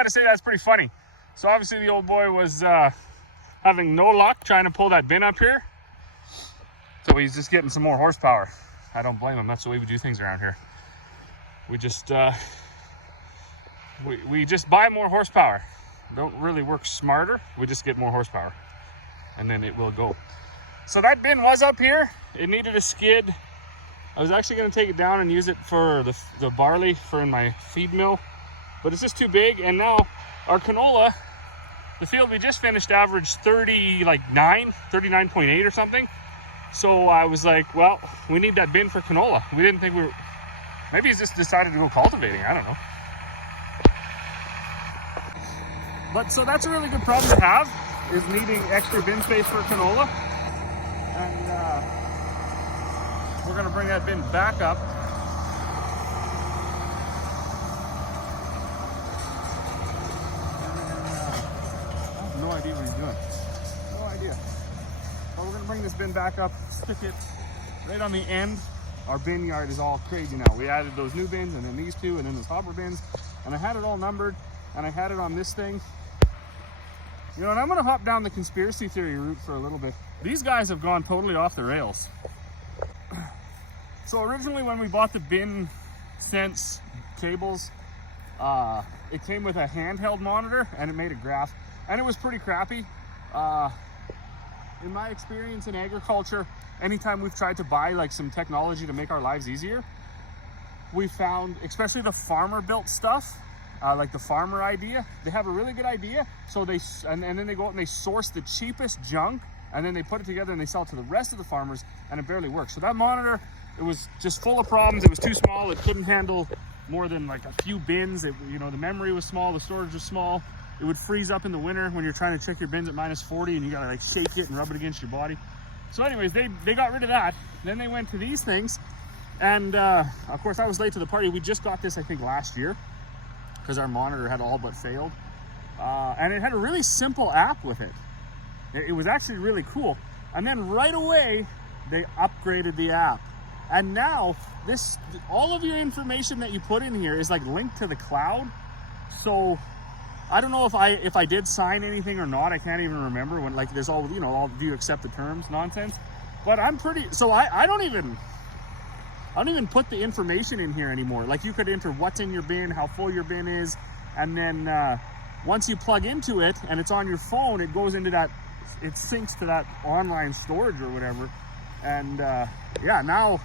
gotta say that's pretty funny. So obviously the old boy was having no luck trying to pull that bin up here. So he's just getting some more horsepower. I don't blame him. That's the way we do things around here. We just we just buy more horsepower. Don't really work smarter. We just get more horsepower, and then it will go. So that bin was up here. It needed a skid. I was actually going to take it down and use it for the barley for in my feed mill, but it's just too big. And now our canola, the field we just finished, averaged 39.8 or something. So I was like, well, we need that bin for canola. We didn't think we were, maybe he's just decided to go cultivating. I don't know. But so that's a really good problem to have, is needing extra bin space for canola. And we're gonna bring that bin back up. I have no idea what he's doing. No idea. But we're gonna bring this bin back up, stick it right on the end. Our bin yard is all crazy now. We added those new bins, and then these two, and then those hopper bins, and I had it all numbered, and I had it on this thing. You know, and I'm gonna hop down the conspiracy theory route for a little bit. These guys have gone totally off the rails. So originally when we bought the Bin Sense cables, it came with a handheld monitor and it made a graph, and it was pretty crappy. In my experience in agriculture, anytime we've tried to buy like some technology to make our lives easier, we found, especially the farmer built stuff, like the Farmer Idea, they have a really good idea. So they, and then they go out and they source the cheapest junk, and then they put it together and they sell it to the rest of the farmers, and it barely works. So that monitor, it was just full of problems. It was too small. It couldn't handle more than like a few bins. It, you know, the memory was small, the storage was small. It would freeze up in the winter when you're trying to check your bins at -40, and you gotta like shake it and rub it against your body. So anyways, they got rid of that. Then they went to these things, and of course I was late to the party. We just got this, I think, last year, because our monitor had all but failed. And it had a really simple app with it. It was actually really cool. And then right away, they upgraded the app. And now, all of your information that you put in here is like linked to the cloud. So I don't know if I did sign anything or not. I can't even remember, when like there's all, you know, all do you accept the terms nonsense. But I'm pretty, so I don't even put the information in here anymore. Like you could enter what's in your bin, how full your bin is, and then once you plug into it and it's on your phone, it goes into that, it syncs to that online storage or whatever. And yeah, now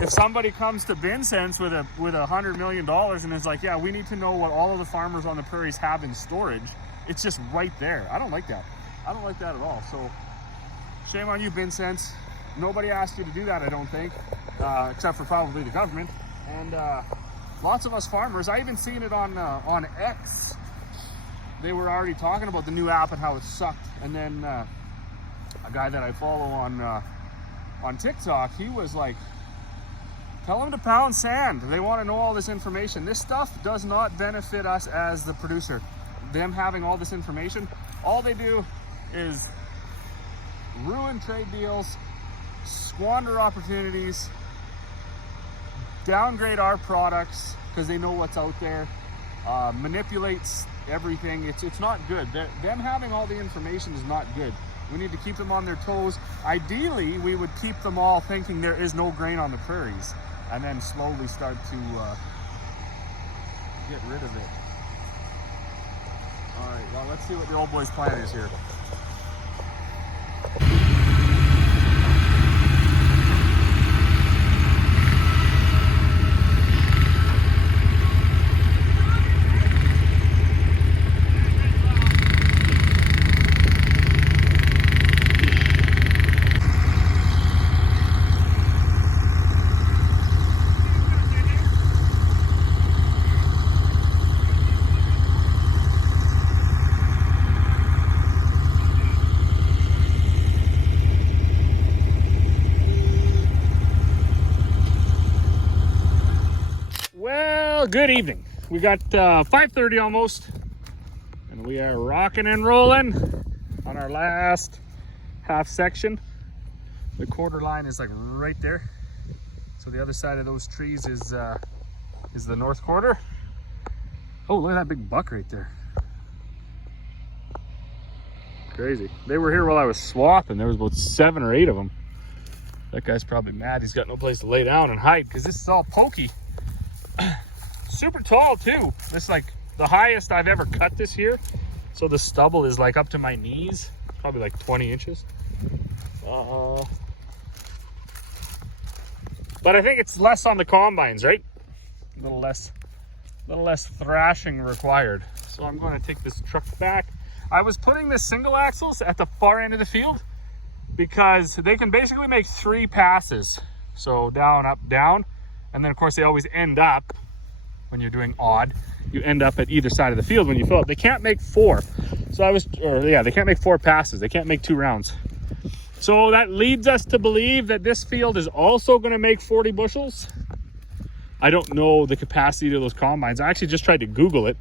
if somebody comes to BinSense with $100 million and is like, yeah, we need to know what all of the farmers on the prairies have in storage, it's just right there. I don't like that. I don't like that at all. So shame on you, BinSense. Nobody asked you to do that, I don't think, except for probably the government. And lots of us farmers, I even seen it on X. They were already talking about the new app and how it sucked. And then a guy that I follow on TikTok, he was like, tell them to pound sand. They want to know all this information. This stuff does not benefit us as the producer. Them having all this information, all they do is ruin trade deals, squander opportunities, downgrade our products because they know what's out there, manipulates everything. It's not good. Them having all the information is not good. We need to keep them on their toes. Ideally, we would keep them all thinking there is no grain on the prairies, and then slowly start to get rid of it. All right, well, let's see what the old boy's plan is here. Good evening. We got 5:30 almost, and we are rocking and rolling on our last half section. The quarter line is like right there, so the other side of those trees is the north quarter. Oh, look at that big buck right there. crazy. They were here while I was swathing. There was about 7 or 8 of them. That guy's probably mad. He's got no place to lay down and hide because this is all pokey. Super tall too. This is like the highest I've ever cut this year. So the stubble is like up to my knees, probably like 20 inches. But I think it's less on the combines, right? A little less thrashing required. So I'm going to take this truck back. I was putting the single axles at the far end of the field because they can basically make 3 passes. So down, up, down. And then of course they always end up, when you're doing odd, you end up at either side of the field when you fill up. They can't make 4. So they can't make 4 passes. They can't make 2 rounds. So that leads us to believe that this field is also going to make 40 bushels. I don't know the capacity of those combines. I actually just tried to Google it,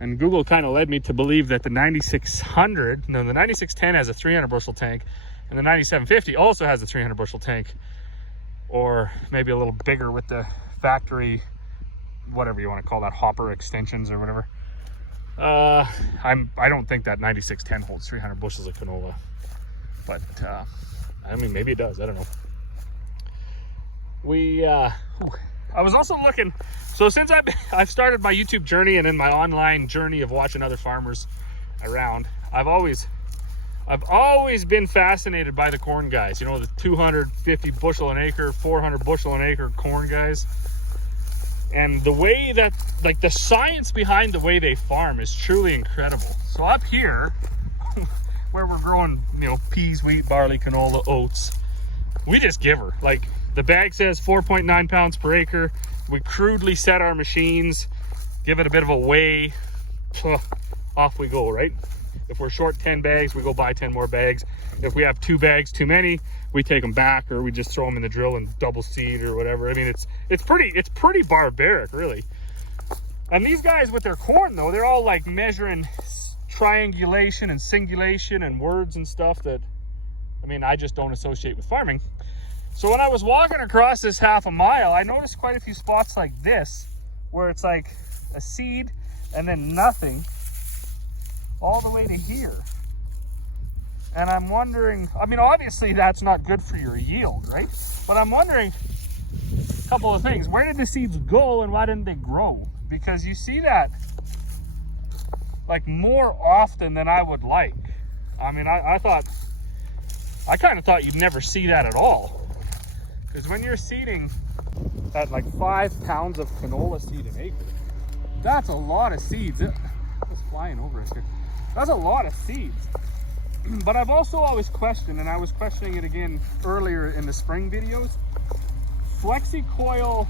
and Google kind of led me to believe that the 9610 has a 300 bushel tank, and the 9750 also has a 300 bushel tank, or maybe a little bigger with the factory, whatever you want to call that, hopper extensions or whatever. I don't think that 9610 holds 300 bushels of canola. But, I mean, maybe it does. I don't know. I was also looking, so since I've started my YouTube journey and in my online journey of watching other farmers around, I've always been fascinated by the corn guys. You know, the 250 bushel an acre, 400 bushel an acre corn guys. And the way that, like, the science behind the way they farm is truly incredible. So up here, where we're growing, you know, peas, wheat, barley, canola, oats, we just give her. Like, the bag says 4.9 pounds per acre. We crudely set our machines, give it a bit of a weigh, off we go, right? If we're short 10 bags, we go buy 10 more bags. If we have 2 bags too many, we take them back, or we just throw them in the drill and double seed or whatever. I mean, it's pretty barbaric, really. And these guys with their corn, though, they're all like measuring triangulation and singulation and words and stuff that, I mean, I just don't associate with farming. So when I was walking across this half a mile, I noticed quite a few spots like this where it's like a seed and then nothing all the way to here. And I'm wondering, I mean, obviously that's not good for your yield, right? But I'm wondering a couple of things. Where did the seeds go and why didn't they grow? Because you see that like more often than I would like. I mean, I kind of thought you'd never see that at all. Because when you're seeding at like 5 pounds of canola seed an acre, that's a lot of seeds. It's flying over us here. That's a lot of seeds. But I've also always questioned, and I was questioning it again earlier in the spring videos, FlexiCoil,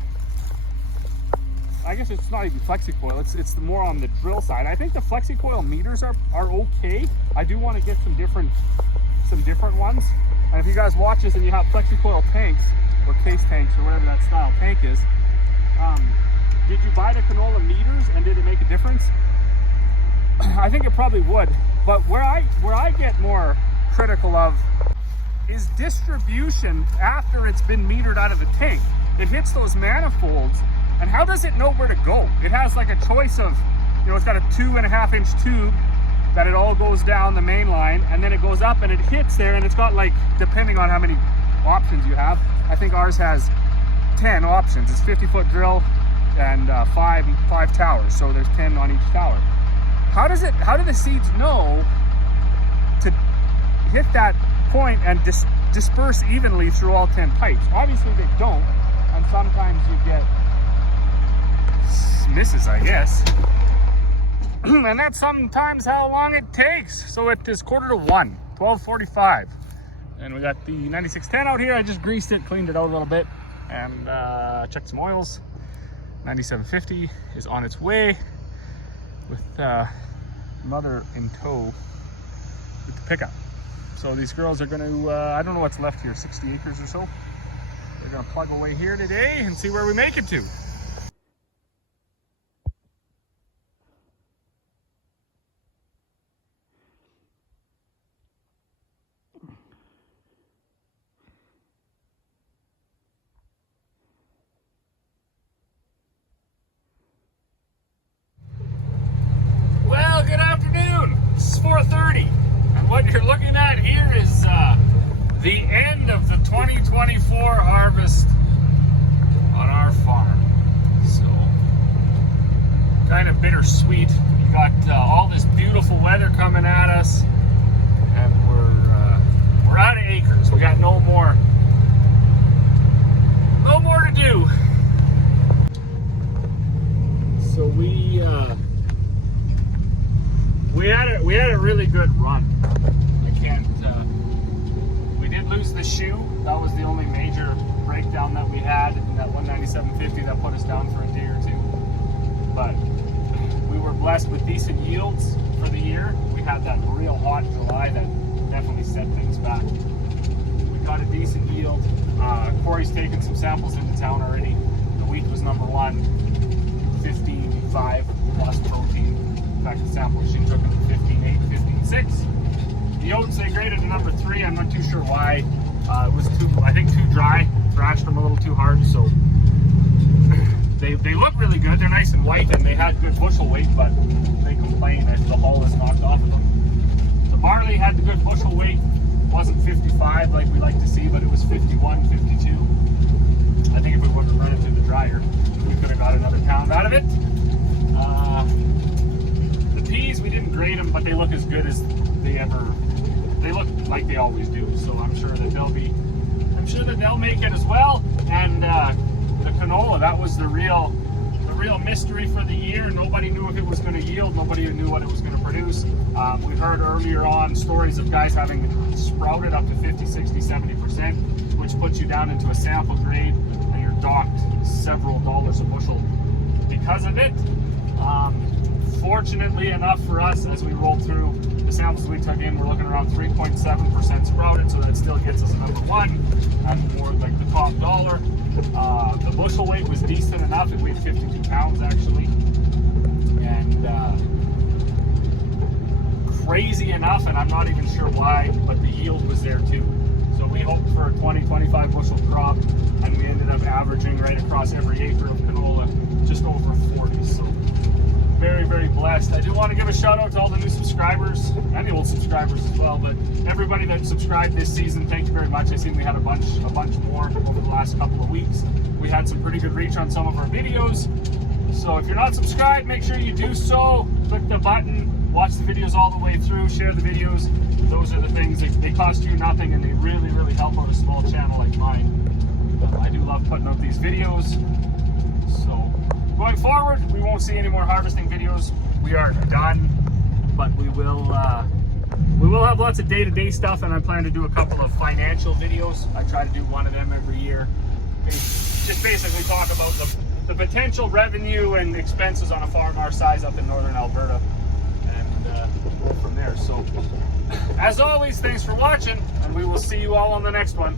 I guess it's not even FlexiCoil, it's more on the drill side. I think the FlexiCoil meters are okay. I do want to get some different ones. And if you guys watch this and you have FlexiCoil tanks, or case tanks, or whatever that style tank is, did you buy the canola meters and did it make a difference? I think it probably would. But where I get more critical of is distribution after it's been metered out of the tank. It hits those manifolds, and how does it know where to go? It has like a choice of, you know, it's got a 2.5 inch tube that it all goes down the main line, and then it goes up and it hits there, and it's got, like, depending on how many options you have, I think ours has 10 options. It's 50-foot drill and five towers, so there's 10 on each tower. How do the seeds know to hit that point and disperse evenly through all 10 pipes? Obviously they don't, and sometimes you get misses, I guess. And that's sometimes how long it takes. So it is 1:45, 12:45. And we got the 9610 out here. I just greased it, cleaned it out a little bit, and checked some oils. 9750 is on its way with mother in tow with the pickup. So these girls are going to, I don't know what's left here, 60 acres or so. They're going to plug away here today and see where we make it to. Well, good afternoon. This is 4:30. And what what you're looking at here is the end of the 2024 harvest on our farm. So, kind of bittersweet. We got all this beautiful weather coming at us, and we're out of acres. We got no more to do. So we had a really good run. We did lose the shoe. That was the only major breakdown that we had in that 197.50 that put us down for a day or two. But we were blessed with decent yields for the year. We had that real hot July that definitely set things back. We got a decent yield. Corey's taken some samples into town already. The wheat was number one, 15.5 plus protein. In fact, the sample machine took them to 15.8, 15.6. The oats, they graded to number 3. I'm not too sure why. It was too dry. Thrashed them a little too hard, so they look really good. They're nice and white, and they had good bushel weight, but they complain that the hull is knocked off of them. The barley had the good bushel weight. Wasn't 55 like we like to see, but it was 51, 52. I think if we would have run it through the dryer, we could have got another pound out of it. The peas, we didn't grade them, but they look as good as they look like they always do. So I'm sure that they'll make it as well. And the canola, that was the real mystery for the year. Nobody knew if it was going to yield. Nobody knew what it was going to produce. We heard earlier on stories of guys having sprouted up to 50, 60, 70%, which puts you down into a sample grade, and you're docked several dollars a bushel because of it. Fortunately enough for us, as we rolled through the samples we took in, we're looking around 3.7% sprouted, so that still gets us a number 1 and more like the top dollar. The bushel weight was decent enough. It weighed 52 pounds actually, and crazy enough, and I'm not even sure why, but the yield was there too. So we hoped for a 20-25 bushel crop, and we ended up averaging right across every acre of canola just over 40. So very, very blessed. I do want to give a shout out to all the new subscribers and the old subscribers as well, but everybody that subscribed this season, thank you very much. I seen we had a bunch more over the last couple of weeks. We had some pretty good reach on some of our videos. So if you're not subscribed, make sure you do so. Click the button, watch the videos all the way through, share the videos. Those are the things that they cost you nothing, and they really, really help out a small channel like mine. I do love putting out these videos. So going forward, we won't see any more harvesting videos. We are done, but we will have lots of day-to-day stuff, and I plan to do a couple of financial videos. I try to do one of them every year. Just basically talk about the potential revenue and expenses on a farm our size up in northern Alberta, and go from there. So, as always, thanks for watching, and we will see you all on the next one.